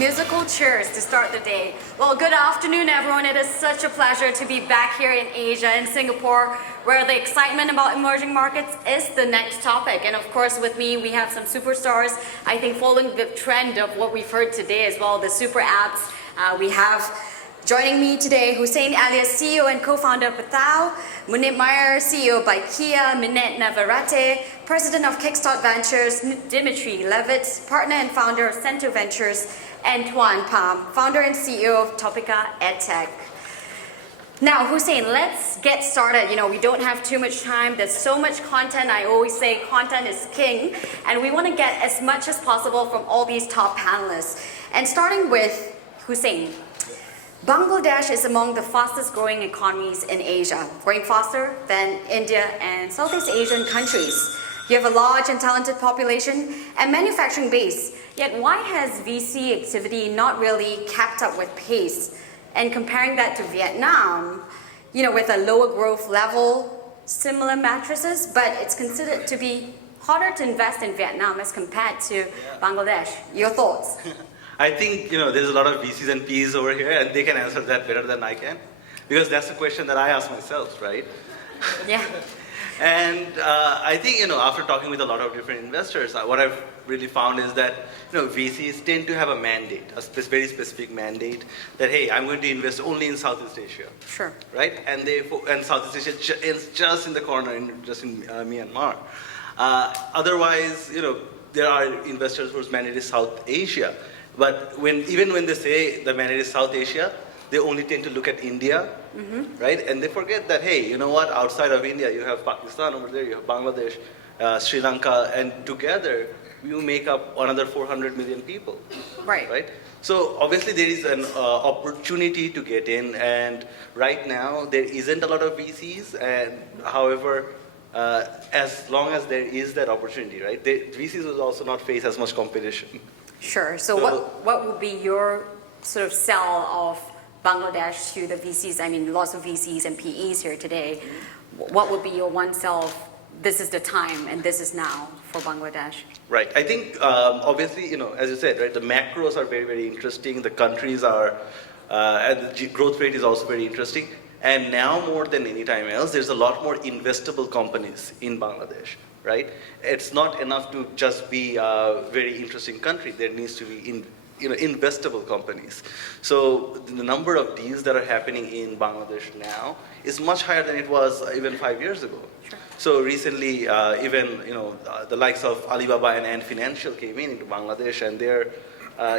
musical cheers to start the day. Well, good afternoon, everyone. It is such a pleasure to be back here in Asia, in Singapore, where the excitement about emerging markets is the next topic. And of course, with me, we have some superstars, I think, following the trend of what we've heard today as well, the super apps. We have joining me today, Hussein alias CEO and co-founder of Pathao, Munib Meyer, CEO by Kia, Minette Navarrete, President of Kickstart Ventures, Dimitri Levitz, partner and founder of Cento Ventures, and Tuan Pham, founder and CEO of Topica EdTech. Now, Hussein, let's get started. You know, we don't have too much time. There's so much content. I always say content is king, and we want to get as much as possible from all these top panelists. And starting with Hussein, Bangladesh is among the fastest growing economies in Asia, growing faster than India and Southeast Asian countries. You have a large and talented population and manufacturing base, yet why has VC activity not really kept up with pace? And comparing that to Vietnam, you know, with a lower growth level, similar matrices, but it's considered to be harder to invest in Vietnam as compared to Bangladesh. Your thoughts? I think, there's a lot of VCs and PEs over here, and they can answer that better than I can, because that's the question that I ask myself, right? Yeah. And I think, after talking with a lot of different investors, what I've really found is that, VCs tend to have a mandate, a very specific mandate that, hey, I'm going to invest only in Southeast Asia. Sure. Right? And Southeast Asia is just in the corner, just in Myanmar. Otherwise, there are investors whose mandate is South Asia. But even when they say the mandate is South Asia, they only tend to look at India, right? And they forget that, hey, you know what? Outside of India, you have Pakistan over there, you have Bangladesh, Sri Lanka, and together you make up another 400 million people. Right. So obviously there is an opportunity to get in, and right now there isn't a lot of VCs. And however, as long as there is that opportunity, right? VCs will also not face as much competition. Sure. So what would be your sort of sell of Bangladesh to the VCs? I mean, lots of VCs and PEs here today. What would be your one sell of this is the time and this is now for Bangladesh? Right. I think obviously, as you said, right, the macros are very, very interesting. The countries are, and the growth rate is also very interesting. And now more than any time else, there's a lot more investable companies in Bangladesh. Right? It's not enough to just be a very interesting country. There needs to be investable companies. So the number of deals that are happening in Bangladesh now is much higher than it was even 5 years ago. Sure. So recently, even the likes of Alibaba and Ant Financial came into Bangladesh, and they're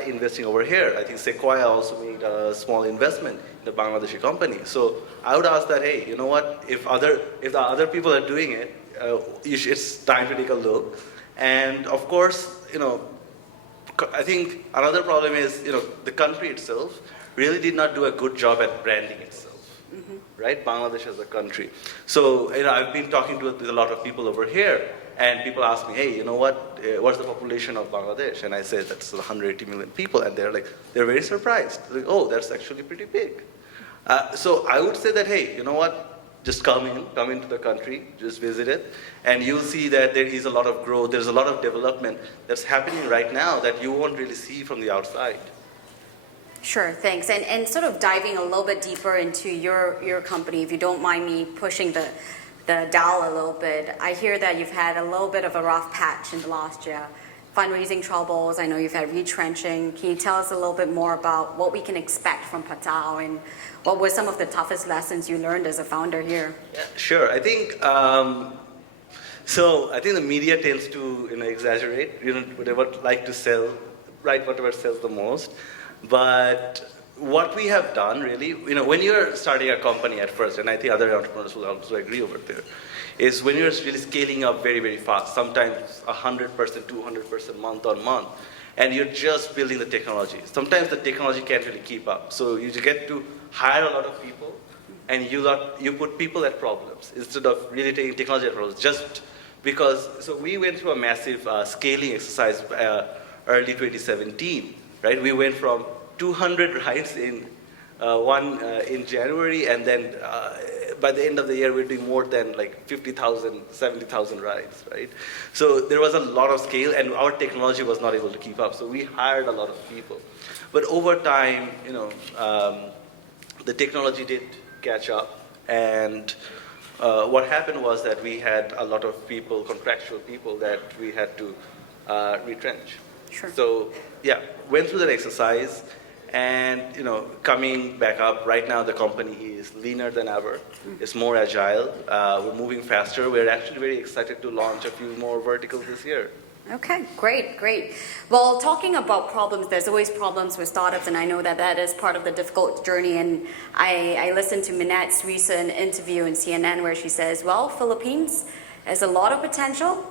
investing over here. I think Sequoia also made a small investment in the Bangladeshi company. So I would ask that, hey, you know what? If the other people are doing it, it's time to take a look. And of course, I think another problem is, the country itself really did not do a good job at branding itself, right? Bangladesh as a country. So, I've been talking with a lot of people over here, and people ask me, hey, what's the population of Bangladesh? And I say that's 180 million people, and they're very surprised. They're like, oh, that's actually pretty big. So I would say that, hey, you know what? Just come into the country, just visit it, and you'll see that there is a lot of growth, there's a lot of development that's happening right now that you won't really see from the outside. Sure, thanks. And sort of diving a little bit deeper into your company, if you don't mind me pushing the dial a little bit. I hear that you've had a little bit of a rough patch in the last year. Fundraising troubles, I know you've had retrenching. Can you tell us a little bit more about what we can expect from Pathao, and what were some of the toughest lessons you learned as a founder here? Yeah, sure. I think I think the media tends to exaggerate. They would like to write whatever sells the most. But what we have done really, when you're starting a company at first, and I think other entrepreneurs will also agree over there, is when you're really scaling up very, very fast, sometimes 100%, 200% month on month, and you're just building the technology. Sometimes the technology can't really keep up. So you get to hire a lot of people, and you put people at problems instead of really taking technology at problems. Just because, so we went through a massive scaling exercise early 2017, right? We went from 200 rides in January, and then by the end of the year, we're doing more than like 50,000, 70,000 rides, right? So there was a lot of scale, and our technology was not able to keep up. So we hired a lot of people. But over time, the technology did catch up, and what happened was that we had a lot of people, contractual people, that we had to retrench. Sure. So yeah, went through that exercise, and coming back up. Right now, the company is leaner than ever. It's more agile. We're moving faster. We're actually very excited to launch a few more verticals this year. Okay, great, great. Well, talking about problems, there's always problems with startups, and I know that that is part of the difficult journey. And I listened to Minette's recent interview in CNN where she says, well, Philippines has a lot of potential,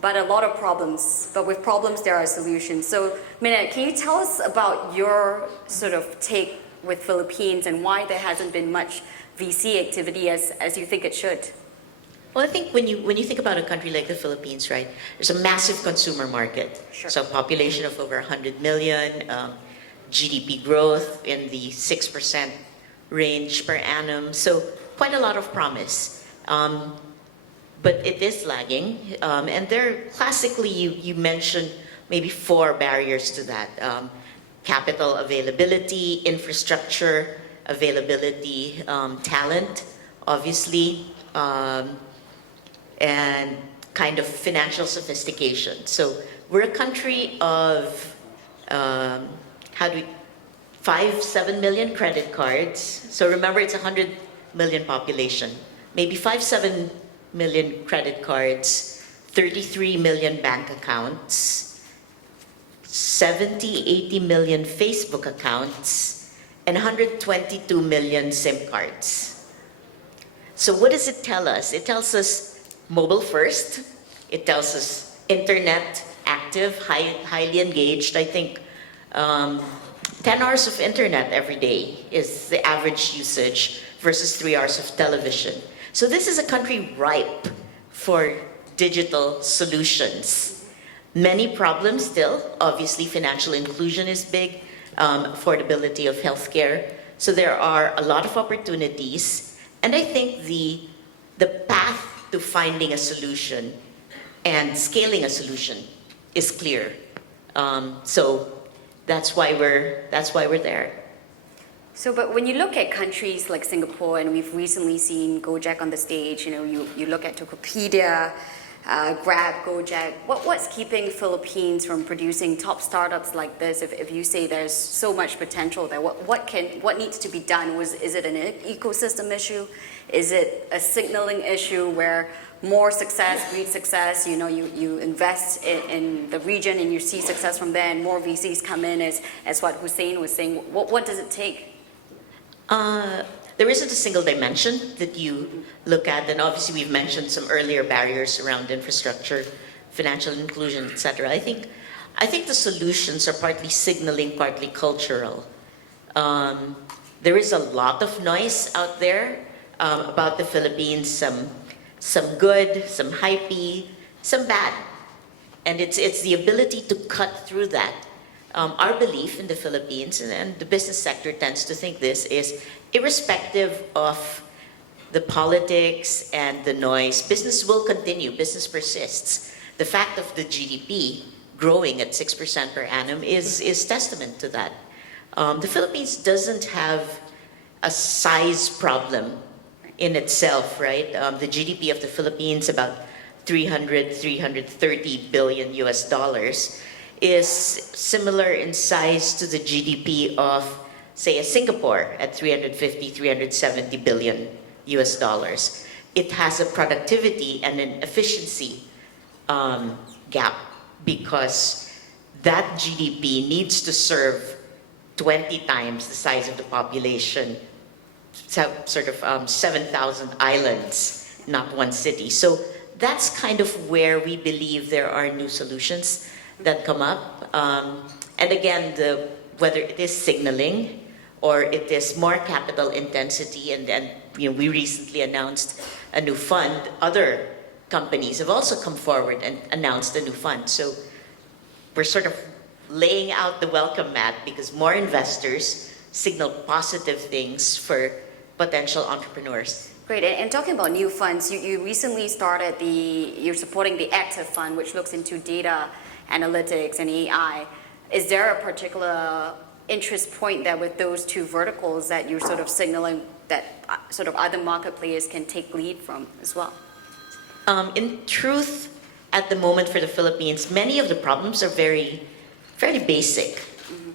but a lot of problems. But with problems, there are solutions. So, Minette, can you tell us about your sort of take with Philippines and why there hasn't been much VC activity as you think it should? Well, I think when you think about a country like the Philippines, right, there's a massive consumer market. Sure. So a population of over 100 million, GDP growth in the 6% range per annum. So quite a lot of promise. But it is lagging. And there, classically, you mentioned maybe 4 barriers to that. Capital availability, infrastructure availability, talent, obviously, and kind of financial sophistication. So we're a country of 5-7 million credit cards. So remember, it's 100 million population. Maybe 5-7 million credit cards, 33 million bank accounts, 70-80 million Facebook accounts, and 122 million SIM cards. So what does it tell us? It tells us mobile first. It tells us internet active, highly engaged. I think 10 hours of internet every day is the average usage versus 3 hours of television. So this is a country ripe for digital solutions. Many problems still. Obviously, financial inclusion is big, affordability of healthcare. So there are a lot of opportunities. And I think the path to finding a solution and scaling a solution is clear. So that's why we're there. So, but when you look at countries like Singapore, and we've recently seen Gojek on the stage, you look at Tokopedia, Grab, Gojek, what's keeping Philippines from producing top startups like this? If you say there's so much potential there, what needs to be done? Is it an ecosystem issue? Is it a signaling issue where more success breeds success? You invest in the region and you see success from there, and more VCs come in, as what Hussein was saying. What does it take? There isn't a single dimension that you look at, and obviously we've mentioned some earlier barriers around infrastructure, financial inclusion, etc. I think the solutions are partly signaling, partly cultural. There is a lot of noise out there about the Philippines, some good, some hypey, some bad, and it's the ability to cut through that. Our belief in the Philippines, and the business sector tends to think this, is irrespective of the politics and the noise, business will continue, business persists. The fact of the GDP growing at 6% per annum is testament to that. The Philippines doesn't have a size problem in itself, right? The GDP of the Philippines, about 330 billion US dollars, is similar in size to the GDP of, say, a Singapore at 370 billion US dollars. It has a productivity and an efficiency gap, because that GDP needs to serve 20 times the size of the population, so sort of 7,000 islands, not one city. So that's kind of where we believe there are new solutions that come up. And again, whether it is signaling or it is more capital intensity, and we recently announced a new fund. Other companies have also come forward and announced a new fund. So we're sort of laying out the welcome mat, because more investors signal positive things for potential entrepreneurs. Great. And talking about new funds, you recently started you're supporting the Active Fund, which looks into data analytics and AI. Is there a particular interest point that with those two verticals that you're sort of signaling that sort of other market players can take lead from as well? In truth, at the moment for the Philippines, many of the problems are fairly basic.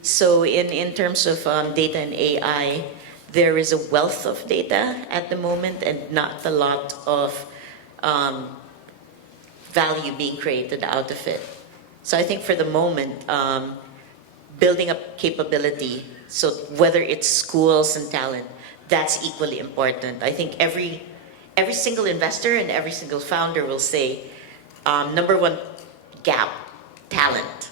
So in terms of data and AI, there is a wealth of data at the moment and not a lot of value being created out of it. So I think for the moment, building up capability, so whether it's schools and talent, that's equally important. I think every single investor and every single founder will say, number one gap, talent.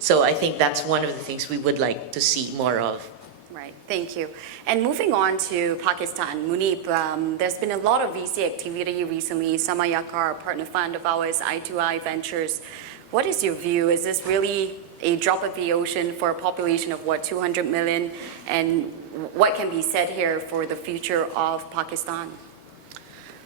So I think that's one of the things we would like to see more of. Right, thank you. And moving on to Pakistan, Munib, there's been a lot of VC activity recently. Samayakar, partner fund of ours, I2I Ventures. What is your view? Is this really a drop of the ocean for a population of what, 200 million? And what can be said here for the future of Pakistan?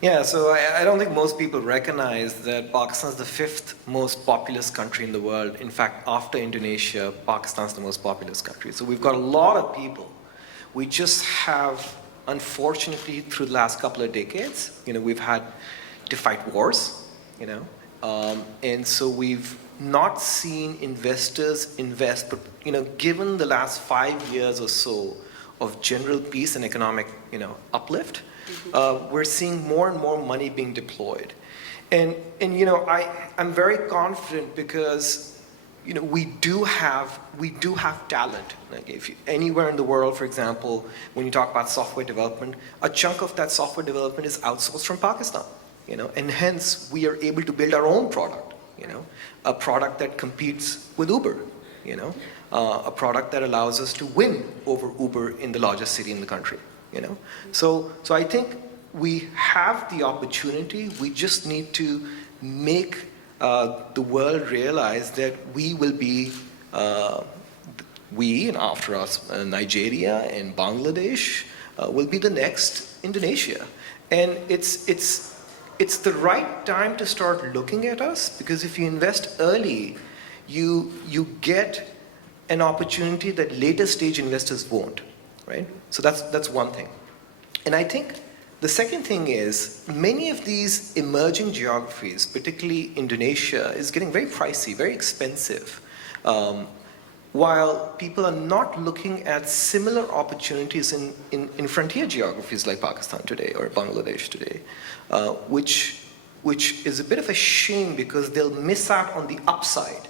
Yeah, so I don't think most people recognize that Pakistan is the 5th most populous country in the world. In fact, after Indonesia, Pakistan is the most populous country. So we've got a lot of people. We just have, unfortunately, through the last couple of decades, we've had to fight wars, and so we've not seen investors invest, but given the last 5 years or so of general peace and economic, uplift, we're seeing more and more money being deployed. And I'm very confident because we do have talent. Like if anywhere in the world, for example, when you talk about software development, a chunk of that software development is outsourced from Pakistan, and hence we are able to build our own product, a product that competes with Uber, a product that allows us to win over Uber in the largest city in the country. So I think we have the opportunity. We just need to make the world realize that we will be, and after us, Nigeria and Bangladesh will be the next Indonesia. And it's the right time to start looking at us, because if you invest early, you get an opportunity that later stage investors won't. Right? So that's one thing. And I think the second thing is many of these emerging geographies, particularly Indonesia, is getting very pricey, very expensive, while people are not looking at similar opportunities in frontier geographies like Pakistan today or Bangladesh today, which is a bit of a shame because they'll miss out on the upside,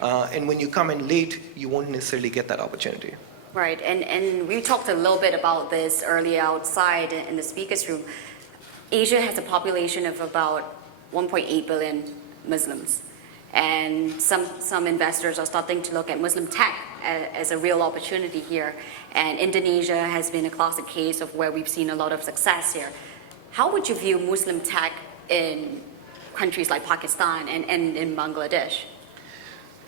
and when you come in late, you won't necessarily get that opportunity. Right, and we talked a little bit about this earlier outside in the speakers room. Asia has a population of about 1.8 billion Muslims. And some investors are starting to look at Muslim tech as a real opportunity here. And Indonesia has been a classic case of where we've seen a lot of success here. How would you view Muslim tech in countries like Pakistan and in Bangladesh?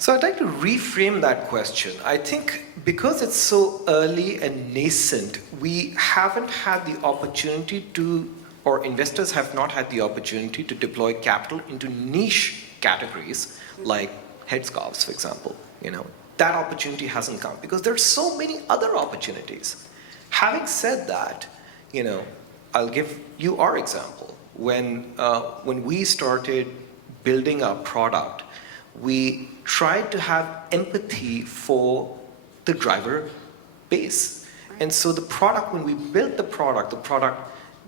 So I'd like to reframe that question. I think because it's so early and nascent, we haven't had the opportunity to, or investors have not had the opportunity to deploy capital into niche categories like headscarves, for example. That opportunity hasn't come because there are so many other opportunities. Having said that, I'll give you our example. When we started building our product, we tried to have empathy for the driver base. And so the product, when we built the product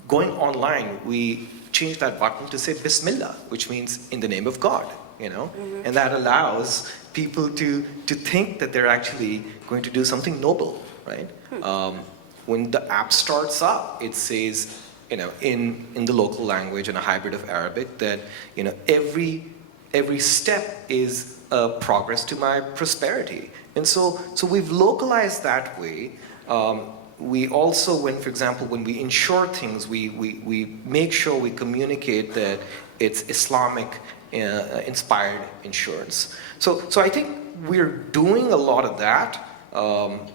going online, we changed that button to say Bismillah, which means in the name of God, And that allows people to think that they're actually going to do something noble, right? When the app starts up, it says, in the local language and a hybrid of Arabic that, every step is a progress to my prosperity. And so we've localized that way. We also, for example, when we insure things, we make sure we communicate that it's Islamic inspired insurance. So I think we're doing a lot of that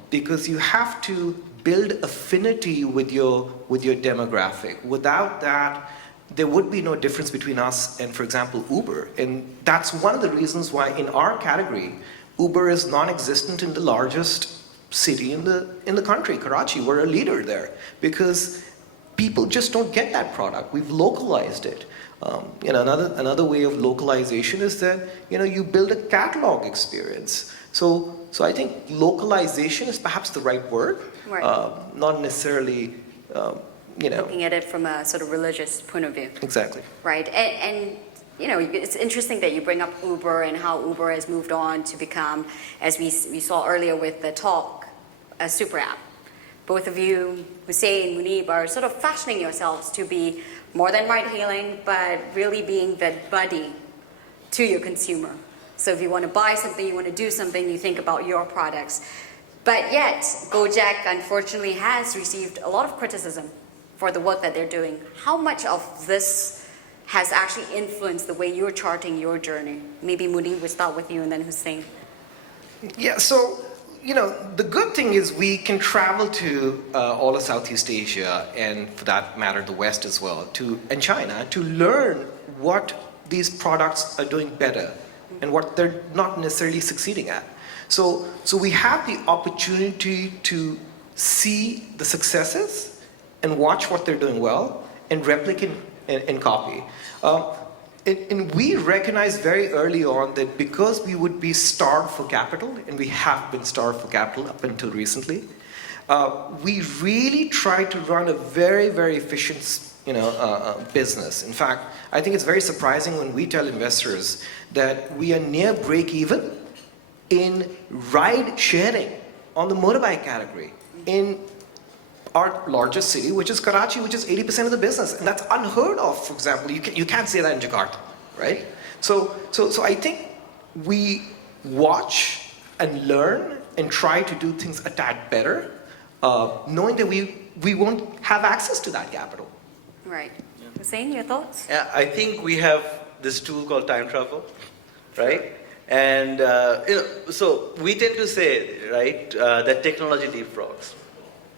because you have to build affinity with your demographic. Without that, there would be no difference between us and, for example, Uber. And that's one of the reasons why in our category, Uber is non-existent in the largest city in the country, Karachi. We're a leader there because people just don't get that product. We've localized it. Another way of localization is that you build a catalog experience. So I think localization is perhaps the right word, Right. Not necessarily Looking at it from a sort of religious point of view. Exactly. Right. And it's interesting that you bring up Uber and how Uber has moved on to become, as we saw earlier with the talk, a super app. Both of you, Hussein, Munib, are sort of fashioning yourselves to be more than ride-hailing, but really being the buddy to your consumer. So if you want to buy something, you want to do something, you think about your products. But yet, Gojek, unfortunately, has received a lot of criticism for the work that they're doing. How much of this has actually influenced the way you're charting your journey? Maybe Munib, we'll start with you and then Hussein. Yeah, so, the good thing is we can travel to all of Southeast Asia and, for that matter, the West as well, and China, to learn what these products are doing better and what they're not necessarily succeeding at. So we have the opportunity to see the successes and watch what they're doing well and replicate and copy. And we recognized very early on that because we would be starved for capital, and we have been starved for capital up until recently, we really tried to run a very, very efficient business. In fact, I think it's very surprising when we tell investors that we are near break-even in ride sharing on the motorbike category in our largest city, which is Karachi, which is 80% of the business. And that's unheard of, for example. You can't say that in Jakarta, right? So I think we watch and learn and try to do things a tad better, knowing that we won't have access to that capital. Right. Hussein, your thoughts? Yeah, I think we have this tool called time travel, right? And so we tend to say, right, that technology leapfrogs.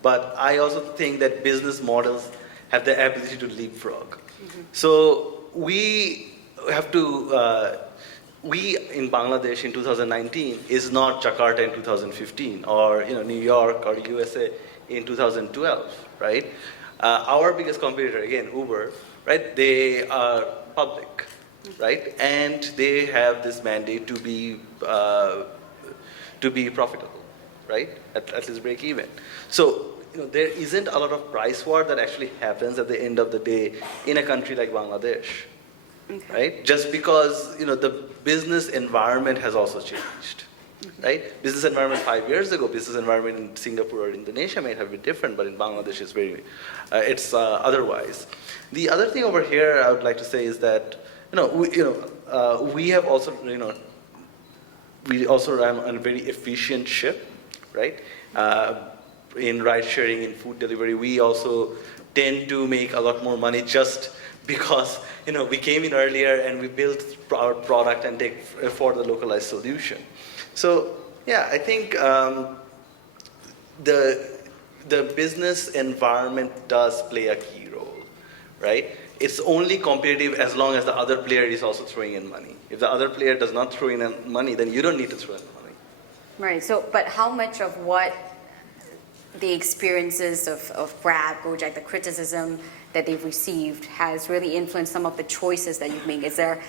But I also think that business models have the ability to leapfrog. Mm-hmm. So we have to, we in Bangladesh in 2019 is not Jakarta in 2015 or New York or USA in 2012, right? Our biggest competitor, again, Uber, right? They are public, right? And they have this mandate to be profitable, right? At least break even. So there isn't a lot of price war that actually happens at the end of the day in a country like Bangladesh, okay. Right? Just because the business environment has also changed, right? Business environment 5 years ago, business environment in Singapore or Indonesia may have been different, but in Bangladesh it's it's otherwise. The other thing over here I would like to say is that we have also we also run a very efficient ship, right? In ride sharing, in food delivery, we also tend to make a lot more money just because we came in earlier and we built our product and for the localized solution. So yeah, I think the business environment does play a key role, right? It's only competitive as long as the other player is also throwing in money. If the other player does not throw in money, then you don't need to throw in money. Right. So, but how much of what the experiences of Grab, Gojek, the criticism that they've received has really influenced some of the choices that you've made? Is there,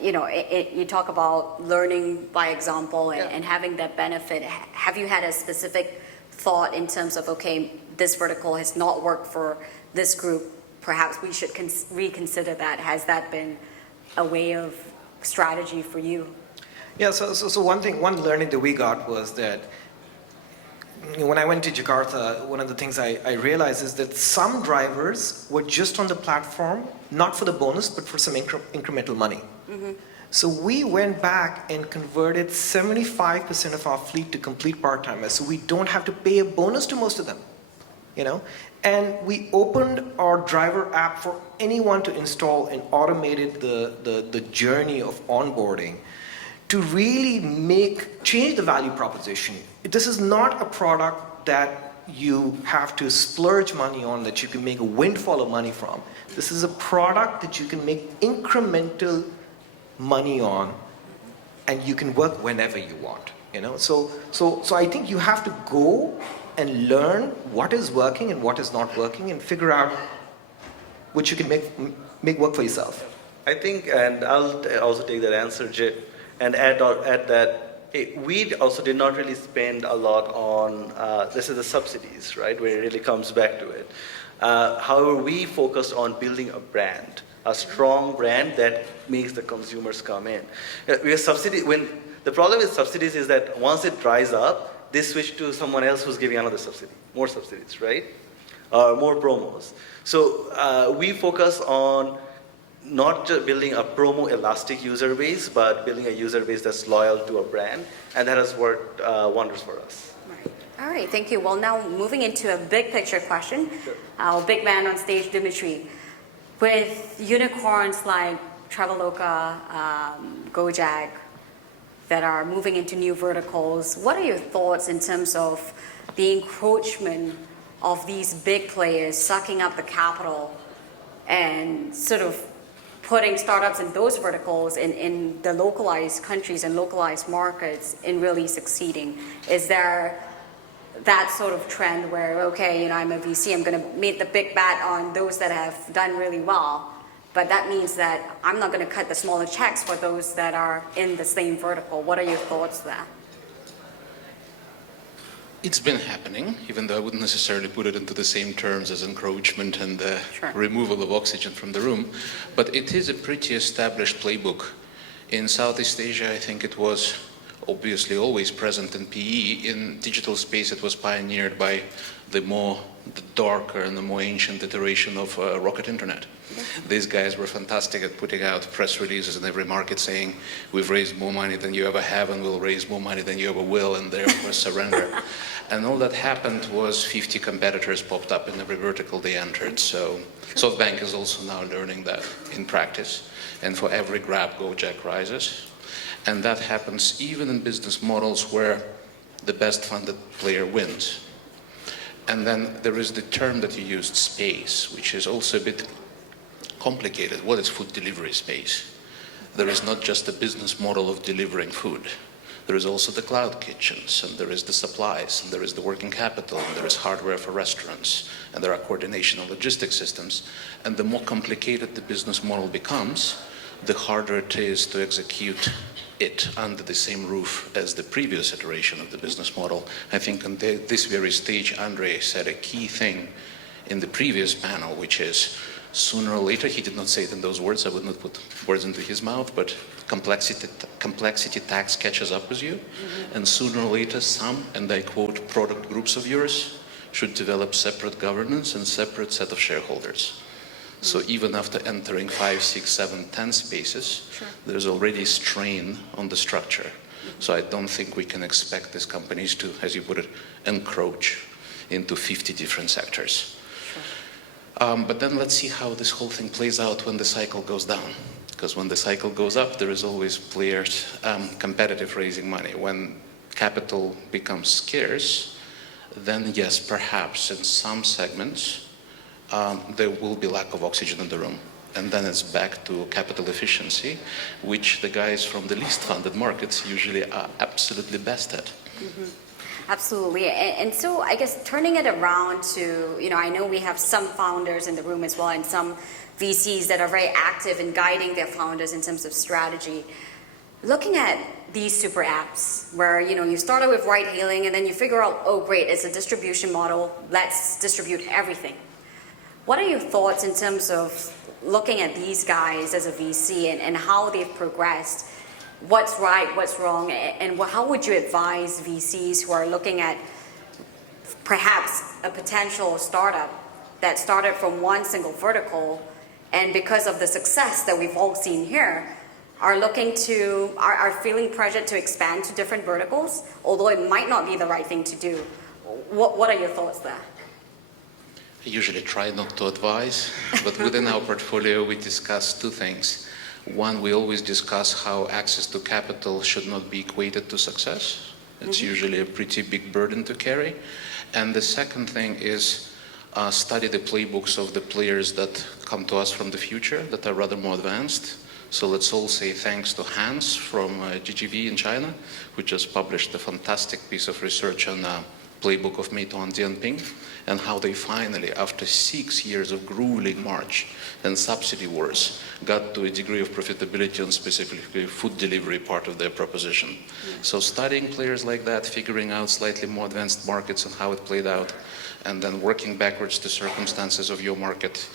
you talk about learning by example and having that benefit. Have you had a specific thought in terms of, okay, this vertical has not worked for this group, perhaps we should reconsider that? Has that been a way of strategy for you? Yeah, so one learning that we got was that when I went to Jakarta, one of the things I realized is that some drivers were just on the platform, not for the bonus, but for some incremental money. Mm-hmm. So we went back and converted 75% of our fleet to complete part-timers, so we don't have to pay a bonus to most of them, And we opened our driver app for anyone to install and automated the journey of onboarding to really change the value proposition. This is not a product that you have to splurge money on, that you can make a windfall of money from. This is a product that you can make incremental money on, and you can work whenever you want. So I think you have to go and learn what is working and what is not working, and figure out which you can make work for yourself. I think, and I'll also take that answer, Jay, and add that. Hey, we also did not really spend a lot on, this is the subsidies, right, where it really comes back to it. However, we focused on building a brand, a strong brand that makes the consumers come in. The problem with subsidies is that once it dries up, they switch to someone else who's giving another subsidy, more subsidies, right? More promos. So we focus on not just building a promo elastic user base, but building a user base that's loyal to a brand, and that has worked wonders for us. Right. All right, thank you. Well, now moving into a big picture question. Sure. Our big man on stage, Dimitri. With unicorns like Traveloka, Gojek, that are moving into new verticals, what are your thoughts in terms of the encroachment of these big players sucking up the capital and sort of putting startups in those verticals in the localized countries and localized markets in really succeeding? Is there that sort of trend where, okay, I'm a VC, I'm going to make the big bet on those that have done really well, but that means that I'm not going to cut the smaller checks for those that are in the same vertical? What are your thoughts there? It's been happening, even though I wouldn't necessarily put it into the same terms as encroachment and the removal of oxygen from the room. But it is a pretty established playbook. In Southeast Asia, I think it was obviously always present in PE. In digital space, it was pioneered by the darker and the more ancient iteration of Rocket Internet. These guys were fantastic at putting out press releases in every market saying, we've raised more money than you ever have, and we'll raise more money than you ever will, and therefore surrender. And all that happened was 50 competitors popped up in every vertical they entered. So SoftBank is also now learning that in practice. And for every grab, Gojek rises. And that happens even in business models where the best funded player wins. And then there is the term that you used, space, which is also a bit complicated. What is food delivery space? There is not just the business model of delivering food. There is also the cloud kitchens, and there is the supplies, and there is the working capital, and there is hardware for restaurants, and there are coordination of logistics systems. And the more complicated the business model becomes, the harder it is to execute it under the same roof as the previous iteration of the business model. I think on this very stage, Andre said a key thing in the previous panel, which is sooner or later, he did not say it in those words, I would not put words into his mouth, but complexity tax catches up with you, and sooner or later some, and I quote, product groups of yours should develop separate governance and separate set of shareholders. So even after entering 5, 6, 7, 10 spaces, there's already strain on the structure. So I don't think we can expect these companies to, as you put it, encroach into 50 different sectors. But then let's see how this whole thing plays out when the cycle goes down. Because when the cycle goes up, there is always players competitive raising money. When capital becomes scarce, then yes, perhaps in some segments, there will be lack of oxygen in the room. And then it's back to capital efficiency, which the guys from the least funded markets usually are absolutely best at. Absolutely. And so I guess turning it around to, I know we have some founders in the room as well, and some VCs that are very active in guiding their founders in terms of strategy. Looking at these super apps where, you started with ride hailing and then you figure out, oh great, it's a distribution model, let's distribute everything. What are your thoughts in terms of looking at these guys as a VC and how they've progressed? What's right, what's wrong, and how would you advise VCs who are looking at perhaps a potential startup that started from one single vertical, and because of the success that we've all seen here, are feeling pressured to expand to different verticals, although it might not be the right thing to do? What are your thoughts there? I usually try not to advise, but within our portfolio we discuss two things. One, we always discuss how access to capital should not be equated to success. It's usually a pretty big burden to carry. And the second thing is study the playbooks of the players that come to us from the future that are rather more advanced. So let's all say thanks to Hans from GGV in China, who just published a fantastic piece of research on playbook of Meituan Dianping and how they finally, after 6 years of grueling march and subsidy wars, got to a degree of profitability on specifically food delivery part of their proposition. Yeah. So studying players like that, figuring out slightly more advanced markets and how it played out, and then working backwards to circumstances of your market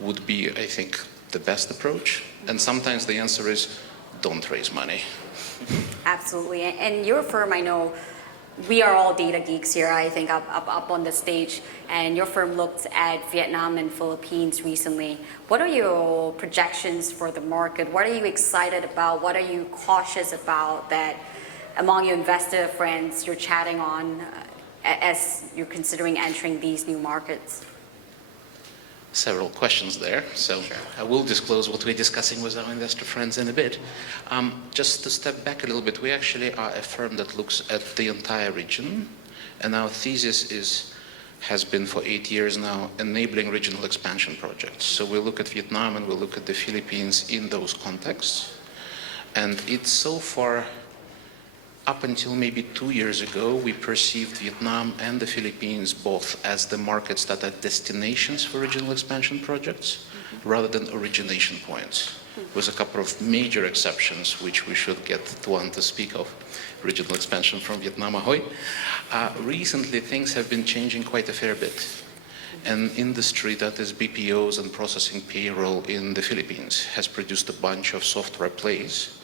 would be, I think, the best approach. And sometimes the answer is, don't raise money. Absolutely. And your firm, I know, we are all data geeks here, I think, up on the stage. And your firm looked at Vietnam and Philippines recently. What are your projections for the market? What are you excited about? What are you cautious about that among your investor friends you're chatting on as you're considering entering these new markets? Several questions there, so sure. I will disclose what we're discussing with our investor friends in a bit. Just to step back a little bit, we actually are a firm that looks at the entire region, and our thesis has been for 8 years now enabling regional expansion projects. So we look at Vietnam and we look at the Philippines in those contexts, and it's so far, up until maybe 2 years ago, we perceived Vietnam and the Philippines both as the markets that are destinations for regional expansion projects rather than origination points, with a couple of major exceptions which we should get to one to speak of. Regional expansion from Vietnam, ahoy. Recently, things have been changing quite a fair bit. An industry that is BPOs and processing payroll in the Philippines has produced a bunch of software plays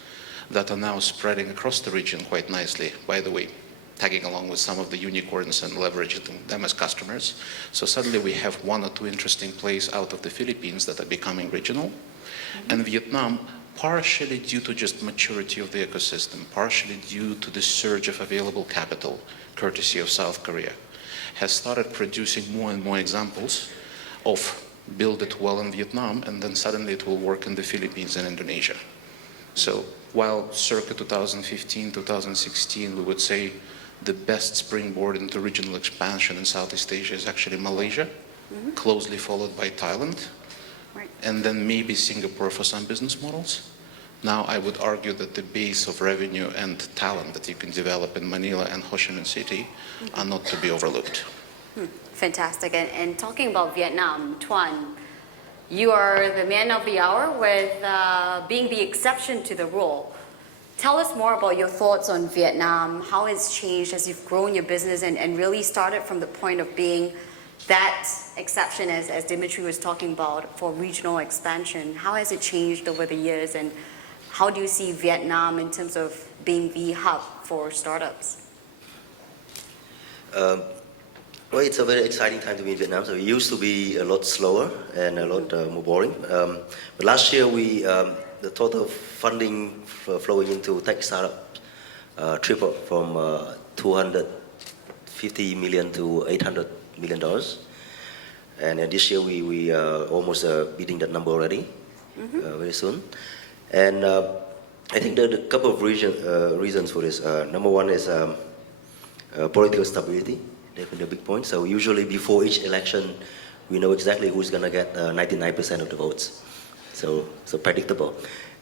that are now spreading across the region quite nicely, by the way, tagging along with some of the unicorns and leveraging them as customers. So suddenly we have 1 or 2 interesting plays out of the Philippines that are becoming regional. And Vietnam, partially due to just maturity of the ecosystem, partially due to the surge of available capital, courtesy of South Korea, has started producing more and more examples of build it well in Vietnam, and then suddenly it will work in the Philippines and Indonesia. So while circa 2015, 2016, we would say the best springboard into regional expansion in Southeast Asia is actually Malaysia, closely followed by Thailand, right, and then maybe Singapore for some business models. Now I would argue that the base of revenue and talent that you can develop in Manila and Ho Chi Minh City are not to be overlooked. Fantastic. And talking about Vietnam, Tuan, you are the man of the hour with being the exception to the rule. Tell us more about your thoughts on Vietnam, how it's changed as you've grown your business and really started from the point of being that exception, as Dimitri was talking about, for regional expansion. How has it changed over the years, and how do you see Vietnam in terms of being the hub for startups? Well, it's a very exciting time to be in Vietnam. So it used to be a lot slower and a lot more boring. But last year, the total funding flowing into tech startups tripled from $250 million to $800 million. And this year, we are almost beating that number already, very soon. And I think there are a couple of reasons for this. Number one is political stability. Definitely a big point. So usually before each election, we know exactly who's going to get 99% of the votes. So predictable.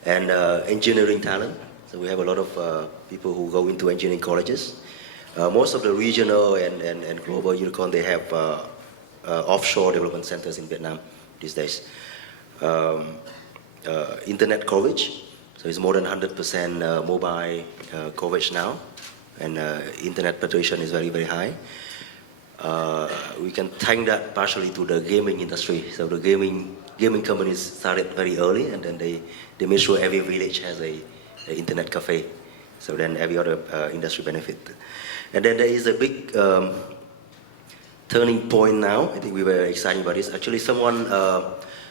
And engineering talent. So we have a lot of people who go into engineering colleges. Most of the regional and global unicorn, they have offshore development centers in Vietnam these days. Internet coverage. So it's more than 100% mobile coverage now. And internet penetration is very, very high. We can thank that partially to the gaming industry. So the gaming companies started very early, and then they made sure every village has a internet cafe. So then every other industry benefit. And then there is a big turning point now. I think we were excited about this. Actually, someone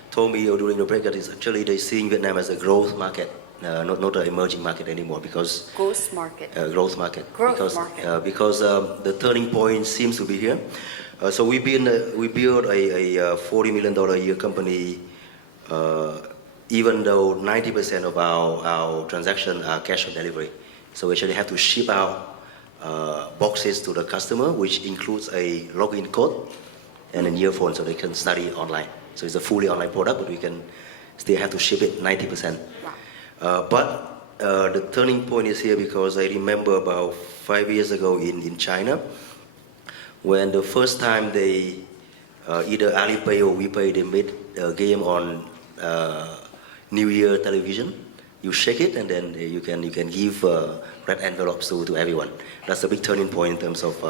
told me during the break that it's actually they're seeing Vietnam as a growth market. Not an emerging market anymore, because growth market. Growth market. Growth market. Because the turning point seems to be here. So we built a $40 million a year company, even though 90% of our transactions are cash on delivery. So we actually have to ship out boxes to the customer, which includes a login code and an earphone so they can study online. So it's a fully online product, but we can still have to ship it 90%. But the turning point is here because I remember about 5 years ago in China, when the first time they either Alipay or WePay, they made a game on New Year television. You shake it and then you can give red envelopes to everyone. That's a big turning point in terms of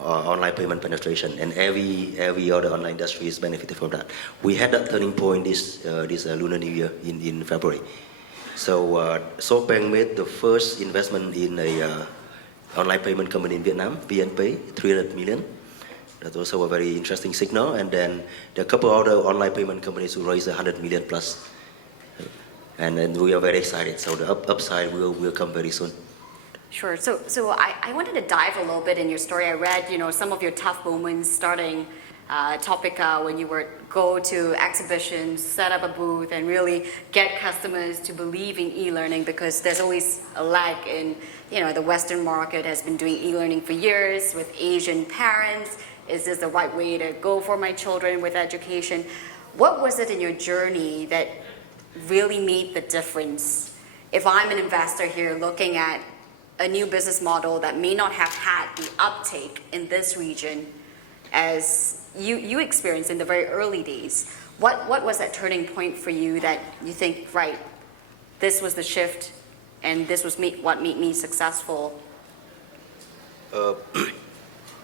online payment penetration, and every other online industry is benefiting from that. We had that turning point this Lunar New Year in February. So SoftBank made the first investment in a online payment company in Vietnam, VNPay, 300 million. That's also a very interesting signal. And then there are a couple other online payment companies who raised 100 million plus. And then we are very excited. So the upside will come very soon. Sure. So I wanted to dive a little bit in your story. I read, some of your tough moments starting Topica when you would go to exhibitions, set up a booth, and really get customers to believe in e-learning, because there's always a lag in, the Western market has been doing e-learning for years with Asian parents. Is this the right way to go for my children with education? What was it in your journey that really made the difference? If I'm an investor here looking at a new business model that may not have had the uptake in this region as you experienced in the very early days, what was that turning point for you that you think, right, this was the shift and this was what made me successful?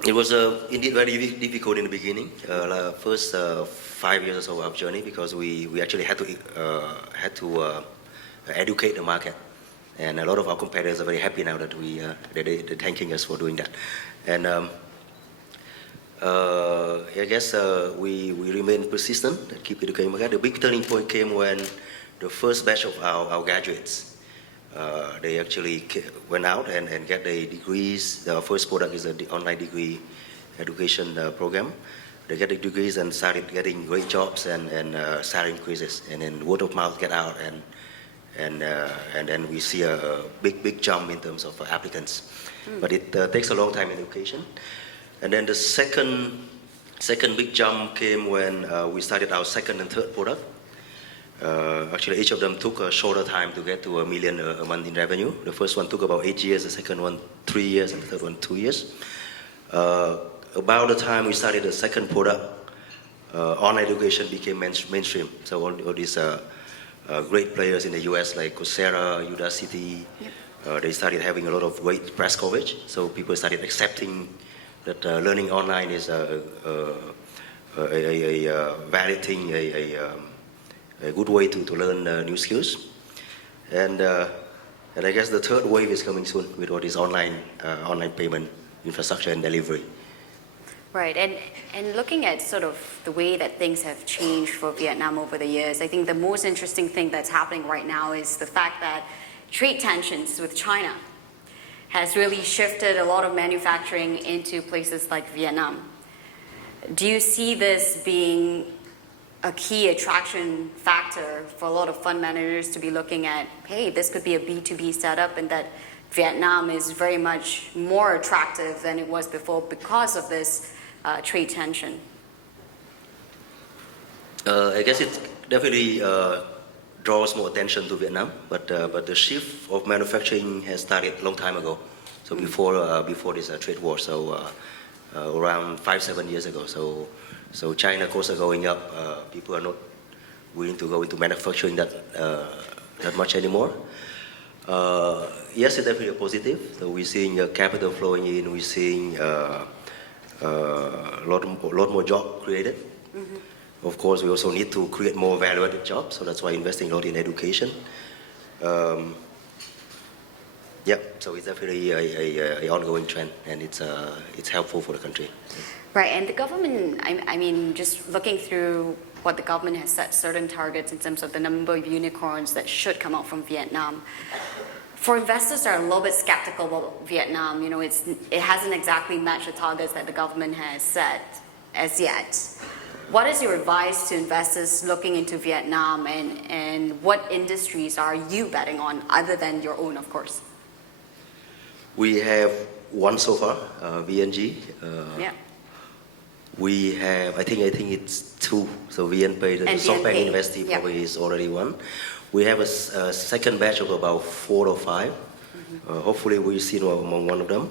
It was indeed very difficult in the beginning, first 5 years or so of journey, because we actually had to educate the market, and a lot of our competitors are very happy now that they're thanking us for doing that, and I guess we remain persistent and keep educating the market. The big turning point came when the first batch of our graduates, they actually went out and get their degrees. Our first product is the online degree education program. They get the degrees and started getting great jobs and salary increases, and then word of mouth get out, and then we see a big jump in terms of applicants. But it takes a long time in education. And then the second big jump came when we started our second and third product. Actually, each of them took a shorter time to get to $1 million a month in revenue. The first one took about 8 years, the second one 3 years, and the third one 2 years. About the time we started the second product, online education became mainstream. So all these great players in the US like Coursera, Udacity, they started having a lot of great press coverage. So people started accepting that learning online is a valid thing, a good way to learn new skills. And I guess the third wave is coming soon with all this online payment infrastructure and delivery. Right, and looking at sort of the way that things have changed for Vietnam over the years, I think the most interesting thing that's happening right now is the fact that trade tensions with China has really shifted a lot of manufacturing into places like Vietnam. Do you see this being a key attraction factor for a lot of fund managers to be looking at, hey, this could be a B2B setup, and that Vietnam is very much more attractive than it was before because of this trade tension? I guess it definitely draws more attention to Vietnam, but the shift of manufacturing has started a long time ago. So before this trade war, so around 5-7 years ago. So China costs are going up. People are not willing to go into manufacturing that much anymore. Yes, it's definitely a positive. So we're seeing capital flowing in. We're seeing a lot more job created. Of course, we also need to create more value-added jobs. So that's why investing a lot in education. So it's definitely a ongoing trend, and it's helpful for the country. Right, and the government, I mean, just looking through what the government has set certain targets in terms of the number of unicorns that should come out from Vietnam. For investors that are a little bit skeptical about Vietnam, it hasn't exactly matched the targets that the government has set as yet. What is your advice to investors looking into Vietnam, and what industries are you betting on other than your own, of course? We have one so far, VNG. Yeah. We have, I think it's two. So VNPay, the And SoftBank VNPay, investee yeah. probably is already one. We have a second batch of about 4 or 5. Hopefully we'll see among one of them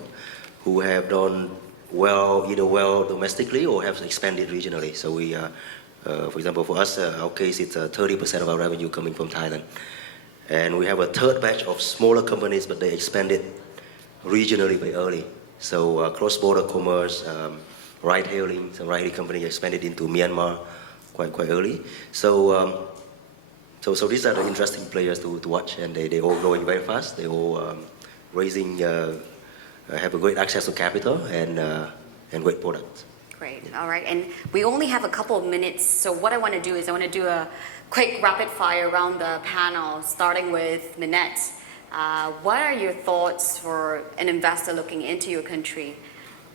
who have done well, either well domestically or have expanded regionally. So we, for example, for us, our case, it's 30% of our revenue coming from Thailand. And we have a third batch of smaller companies, but they expanded regionally very early. So cross-border commerce, ride-hailing, some ride-hailing company expanded into Myanmar quite early. So so these are the interesting players to watch, and they all growing very fast. They all raising, have a great access to capital and great products. Great. All right. And we only have a couple of minutes. So what I want to do is I want to do a quick rapid fire around the panel, starting with Minette. What are your thoughts for an investor looking into your country?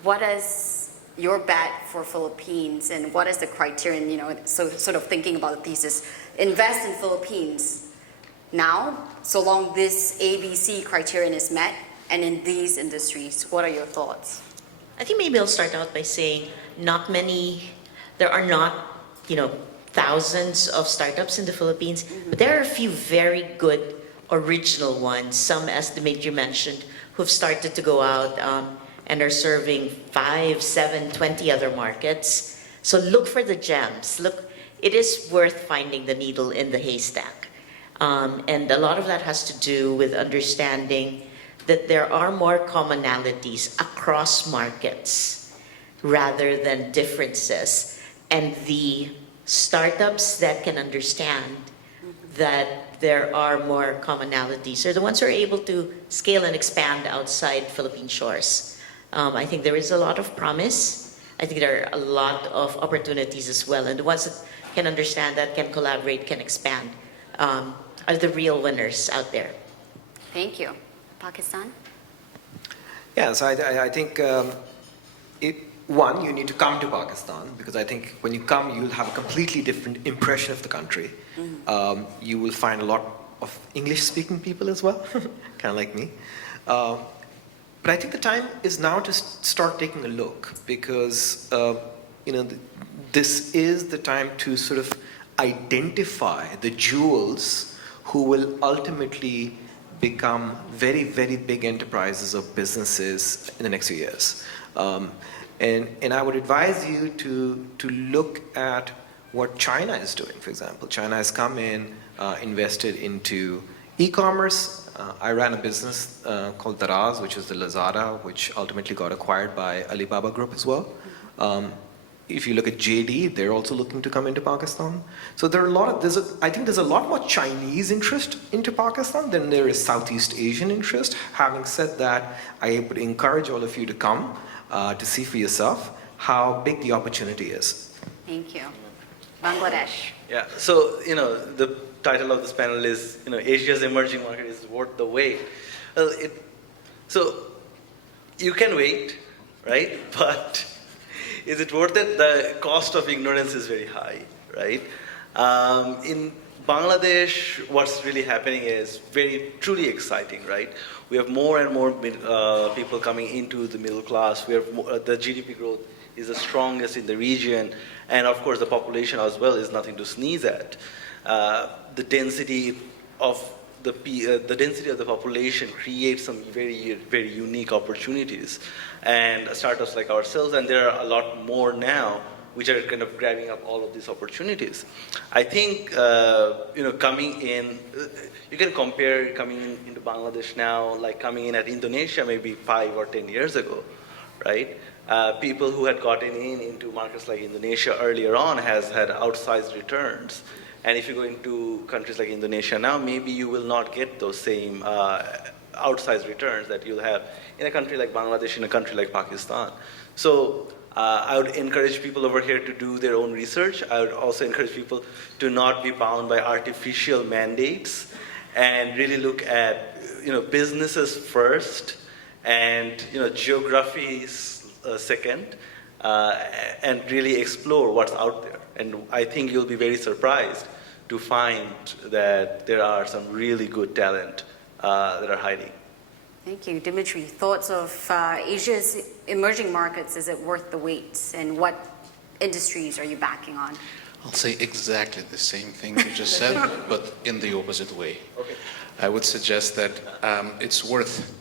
What is your bet for Philippines, and what is the criterion, so sort of thinking about the thesis, invest in Philippines now, so long this ABC criterion is met, and in these industries, what are your thoughts? I think maybe I'll start out by saying there are not, thousands of startups in the Philippines, but there are a few very good original ones, some, as Dimitri mentioned, who've started to go out and are serving 5, 7, 20 other markets. So look for the gems. Look, it is worth finding the needle in the haystack. And a lot of that has to do with understanding that there are more commonalities across markets rather than differences. And the startups that can understand that there are more commonalities are the ones who are able to scale and expand outside Philippine shores. I think there is a lot of promise. I think there are a lot of opportunities as well. And the ones that can understand that, can collaborate, can expand, are the real winners out there. Thank you. Pakistan? Yeah, so I think, one, you need to come to Pakistan, because I think when you come, you'll have a completely different impression of the country. You will find a lot of English-speaking people as well, kind of like me. But I think the time is now to start taking a look, because this is the time to sort of identify the jewels who will ultimately become very, very big enterprises or businesses in the next few years. And I would advise you to look at what China is doing, for example. China has come in, invested into e-commerce. I ran a business called Daraz, which is the Lazada, which ultimately got acquired by Alibaba Group as well. If you look at JD, they're also looking to come into Pakistan. So there are I think there's a lot more Chinese interest into Pakistan than there is Southeast Asian interest. Having said that, I would encourage all of you to come to see for yourself how big the opportunity is. Thank you. Bangladesh. Yeah, so, the title of this panel is, Asia's emerging market is worth the wait. Well, so you can wait, right? But is it worth it? The cost of ignorance is very high, right? In Bangladesh, what's really happening is truly exciting, right? We have more and more people coming into the middle class. We have the GDP growth is the strongest in the region, and of course the population as well is nothing to sneeze at. The density of the population creates some very, very unique opportunities, and startups like ourselves, and there are a lot more now which are kind of grabbing up all of these opportunities. I think coming in, you can compare coming into Bangladesh now, like coming in at Indonesia maybe 5 or 10 years ago, right? People who had gotten into markets like Indonesia earlier on has had outsized returns. And if you go into countries like Indonesia now, maybe you will not get those same outsized returns that you'll have in a country like Bangladesh, in a country like Pakistan. So I would encourage people over here to do their own research. I would also encourage people to not be bound by artificial mandates and really look at businesses first and geographies second, and really explore what's out there. And I think you'll be very surprised to find that there are some really good talent that are hiding. Thank you. Dimitri, thoughts of Asia's emerging markets, is it worth the wait? And what industries are you backing on? I'll say exactly the same thing you just said, but in the opposite way. Okay. I would suggest that it's worth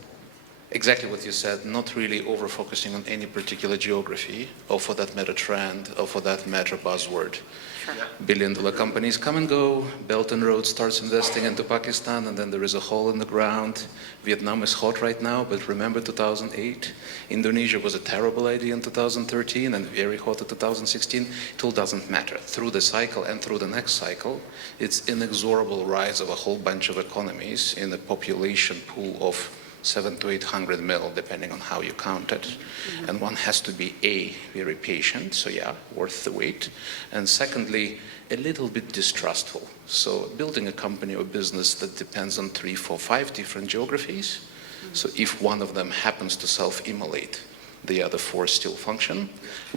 exactly what you said, not really over-focusing on any particular geography, or for that matter trend, or for that matter buzzword. Sure. Billion-dollar companies come and go, Belt and Road starts investing into Pakistan, and then there is a hole in the ground. Vietnam is hot right now, but remember 2008? Indonesia was a terrible idea in 2013 and very hot in 2016. It all doesn't matter. Through the cycle and through the next cycle, it's inexorable rise of a whole bunch of economies in a population pool of 700 to 800 mil, depending on how you count it. Mm-hmm. And one has to be A, very patient, so yeah, worth the wait. And secondly, a little bit distrustful. So building a company or business that depends on 3, 4, 5 different geographies. Mm-hmm. So if one of them happens to self-immolate, the other 4 still function,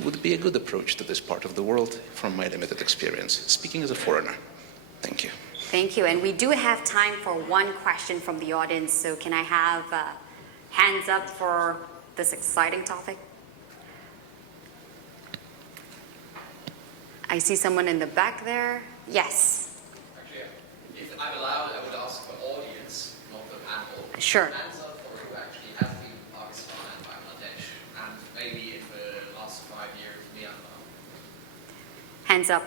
would be a good approach to this part of the world from my limited experience, speaking as a foreigner. Thank you. Thank you. And we do have time for one question from the audience. So can I have hands up for this exciting topic? I see someone in the back there. Yes. Actually, if I'm allowed, I would ask the audience, not the panel. Sure. Hands up for who actually has been to Pakistan and Bangladesh, and maybe in the last 5 years, Myanmar. Hands up.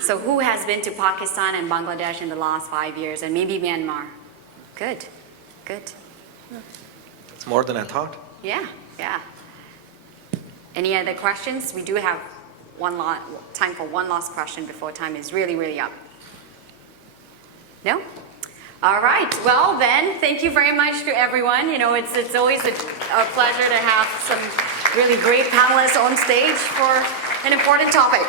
So who has been to Pakistan and Bangladesh in the last 5 years, and maybe Myanmar? Good, good. It's more than I thought. Yeah, yeah. Any other questions? We do have time for one last question before time is really, really up. No? All right. Well, then, thank you very much to everyone. You know, it's always a pleasure to have some really great panelists on stage for an important topic.